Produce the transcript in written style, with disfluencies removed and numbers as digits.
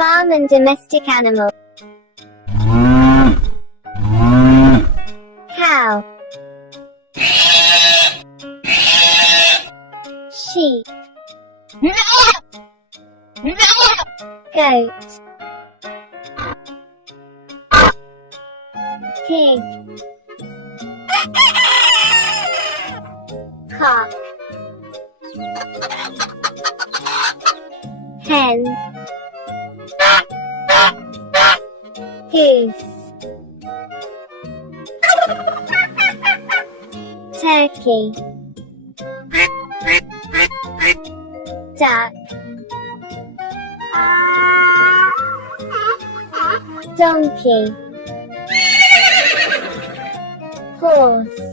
Farm and domestic animal. Cow. Sheep. Goat. Pig. Cock. Hen. Goose. Turkey. Duck. Donkey. Horse.